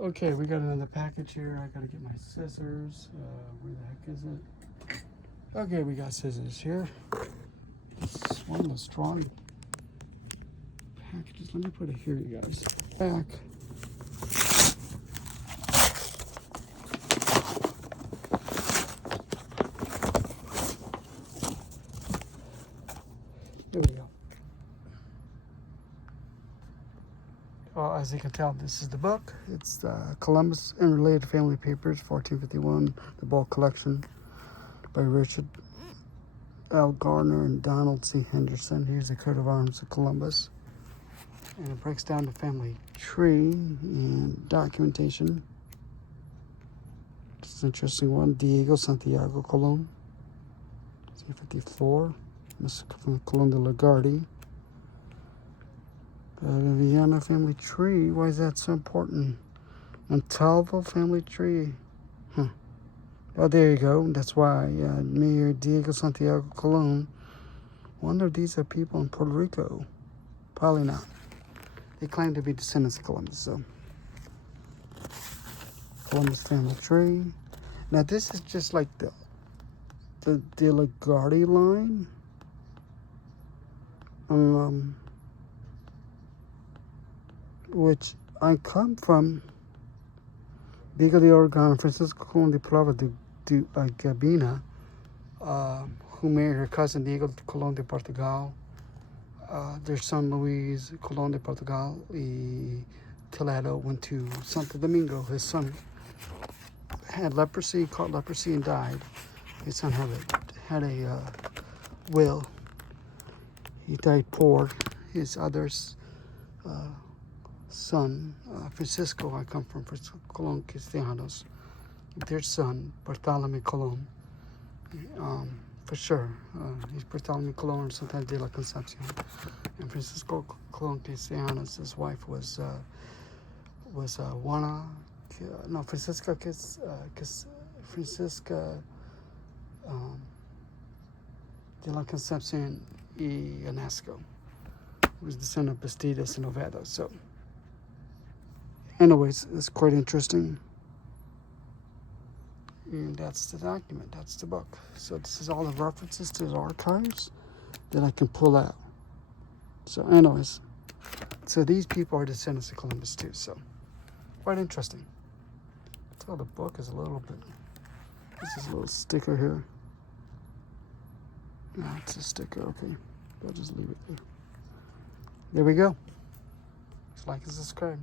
Okay, we got another package here. I gotta get my scissors. Where the heck is it? Okay, we got scissors here. It's one of the strong packages. Let me put it here, you guys. Back. Here we go. Well, as you can tell, this is the book. It's Columbus and Related Family Papers, 1451, the bulk collection by Richard L. Gardner and Donald C. Henderson. Here's the coat of arms of Columbus. And it breaks down the family tree and documentation. It's an interesting one. Diego Santiago Colon, 54. Mr. Colon de Lagarde. The Viana family tree, why is that so important? Montalvo family tree. Huh. Oh, there you go. That's why Mayor Diego Santiago Colon. Wonder if these are people in Puerto Rico. Probably not. They claim to be descendants of Columbus, so. Columbus family tree. Now this is just like the De La Garde line. Which I come from. Diego de Oregon, Francisco Colon de Prava de Gabina, who married her cousin Diego Colon de Portugal. Their son Luis Colon de Portugal y Toledo went to Santo Domingo. His son had leprosy, caught leprosy, and died. His son had a will. He died poor. His other's son, Francisco, I come from Francisco Colon Cristianos. Their son, Bartolome Colon, for sure. He's Bartolome Colon and sometimes De La Concepcion. And Francisco Colon Cristianos, his wife was Juana, no, Francisca De La Concepcion y Anasco. He was the son of Bastidas and Oviedo. So, anyways, it's quite interesting. And that's the document, that's the book. So this is all the references to the archives that I can pull out. So anyways, so these people are descendants of Columbus too, so quite interesting. So the book is a little bit, this is a little sticker here. No, it's a sticker, okay. I'll just leave it there. There we go. Just like and subscribe.